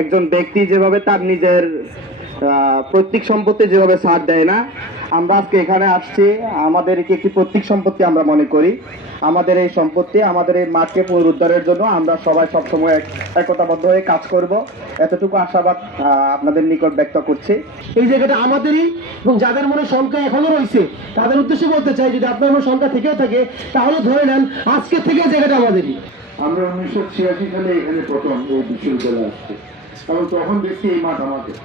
একজন ব্যক্তি যেভাবে তার নিজের পৈতৃক সম্পত্তি যেভাবে ছাড় দেয় না, আমরা আজকে এখানে আসছি আমাদের একটি পৈতৃক সম্পত্তি আমরা মনে করি। আমাদের এই সম্পত্তি, আমাদের এই মাঠকে পুনরুদ্ধারের জন্য আমরা সবাই সবসময় একতাবদ্ধ হয়ে কাজ করব, এতটুকু আশাবাদ আপনাদের নিকট ব্যক্ত করছি। এই জায়গাটা আমাদেরই, এবং যাদের মনে শঙ্কা এখনো রয়েছে তাদের উদ্দেশ্যে বলতে চাই, যদি আপনার মনে শঙ্কা থেকেও থাকে তাহলে ধরে নেন আজকে থেকে জায়গাটা আমাদেরই। আমরা 1986 সালে এখানে প্রথম এই বিশ্ববিদ্যালয় আসছে, কারণ তখন দেখছি এই মাঠ আমাদের।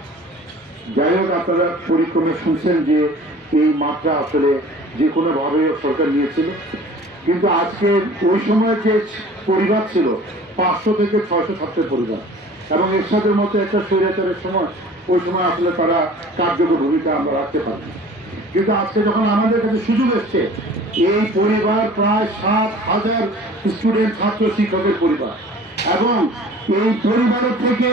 যাই হোক, আপনারা পরিক্রমে শুনছেন যে এই মাঠটা আসলে যে কোনোভাবে সরকার নিয়েছিল, কিন্তু আজকে ওই সময় যে পরিবার ছিল 500 থেকে 600 ছাত্রের পরিবার, এবং এরশাদের মতো একটা স্বৈরাচারের সময় ওই সময় আসলে তারা কার্যকর ভূমিকা আমরা রাখতে পারি। কিন্তু আজকে যখন আমাদের কাছে সুযোগ এসছে, এই পরিবার প্রায় 7,000 স্টুডেন্ট, ছাত্র শিক্ষকের পরিবার, এবং এই পরিবারের থেকে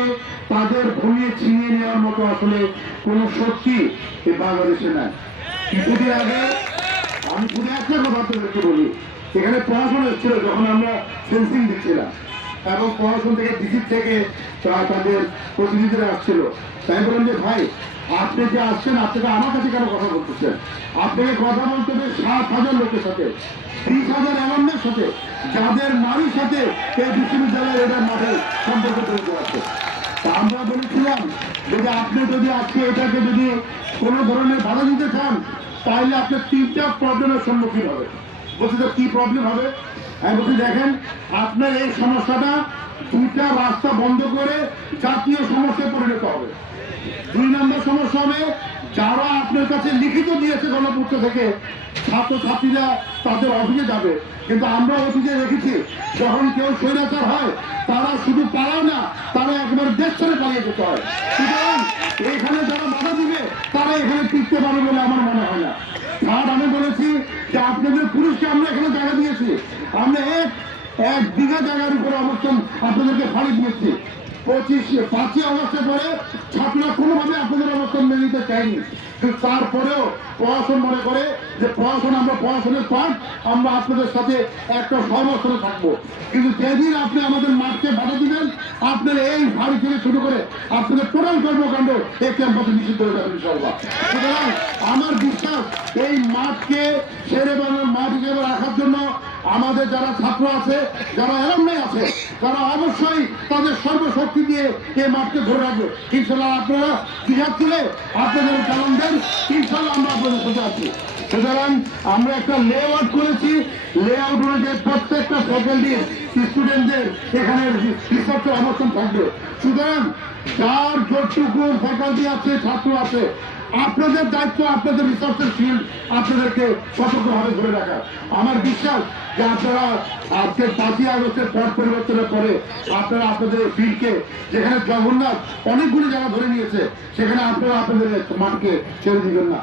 তাদের ভূমি ছিনিয়ে নেওয়ার মতো আসলে কোনো শক্তি এই বাংলাদেশে নাই। কিছুদিন আগে আমি শুধু একটা কথা আপনাদেরকে বলি, এখানে পড়াশোনা এসেছিল যখন আমরা ফেন্সিং দিচ্ছিলাম, এবং পড়াশোনা থেকে ডিসি থেকে তাদের প্রতিনিধিরা আসছিল। তাই বললাম যে ভাই, আপনি যে আসছেন, আপনাকে আমার কাছে কেন কথা বলতেছেন? আপনাকে কথা বলতে হবে 7,000 লোকের সাথে, 30,000 অ্যালামদের সাথে, যাদের নারীর সাথে এই বিশ্ববিদ্যালয়ের এটার মাঠে সম্পর্ক তৈরি আছে। আমরা বলেছিলাম যে আপনি যদি আজকে এটাকে যদি কোনো ধরনের বাধা দিতে চান, তাহলে আপনার 3টা প্রবলেমের সম্মুখীন হবে। বলছি তো কি প্রবলেম হবে? আমি বলছি দেখেন, আপনার এই সমস্যাটা 2টা রাস্তা বন্ধ করে জাতীয় সমস্যায় পরিণত হবে। 2 নম্বর সমস্যা হবে, যারা আপনার কাছে লিখিত দিয়েছে গণপূর্ত থেকে, ছাত্রছাত্রীরা তাদের অফিসে যাবে, কিন্তু আমরা অফিসে রেখেছি যখন কেউ স্বৈরাচার হয় তারা শুধু পালায় না, তারা একবারে দেশ ছেড়ে পালিয়ে যেতে হয়। সুতরাং এখানে যারা বাধা দিবে তারা এখানে টিকতে পারবে বলে আমার মনে হয় না। আর আমি বলেছি যে আপনাদের পুলিশকে আমরা এখানে জায়গা দিয়েছি, আমরা এক বিঘা জায়গার উপরে অবস্থান আপনাদেরকে ফাঁড়ি দিয়েছি। 5ই আগস্টের পরে ছাত্ররা কোনোভাবে আপনাদের অবস্থান মেনে নিতে চায়নি, কিন্তু তারপরেও প্রশাসন মনে করে যে আমরা পড়াশোনার পাঠ, আমরা আপনাদের সাথে একটা সহবস্থানে থাকবো। কিন্তু যেদিন আপনি আমাদের মাঠকে বাধা দিবেন, আপনার এই ফাঁড়ি থেকে শুরু করে আপনাদের টোটাল কর্মকাণ্ড এই ক্যাম্পাসে নিষিদ্ধ হয়ে যাবে ইনশাআল্লাহ। সুতরাং আমার বিশ্বাস, এই মাঠকে শেরে বাংলার মাঠ হিসেবে রাখার জন্য আমাদের যারা ছাত্র আছে, যারা অ্যালামনাই আছে, তারা অবশ্যই তাদের সর্বশক্তি দিয়ে এই মাঠকে ধরে রাখবে। ইনশাল্লাহ আপনারা জিহাদ তুলে আপনাদের চালান দেন, ইনশাল্লাহ আমরা আপনাদের সাথে আছি। সুতরাং আমরা একটা লেআউট করেছি, লেআউট অনুযায়ী প্রত্যেকটা ফ্যাকাল্টির স্টুডেন্টদের এখানে রিসার্চের অবস্থান থাকবে। সুতরাং যার যতটুকু ফ্যাকাল্টি আছে, ছাত্র আছে, আপনাদের দায়িত্ব আপনাদের রিসার্চের ফিল্ড আপনাদেরকে সতর্কভাবে ধরে রাখা। আমার বিশ্বাস যে আপনারা আজকে 5ই আগস্টের পর পরিবর্তনের পরে আপনারা আপনাদের ফিল্ডকে, যেখানে জগন্নাথ অনেকগুলি জায়গা ধরে নিয়েছে, সেখানে আপনারা আপনাদের মাঠকে ছেড়ে দিবেন না।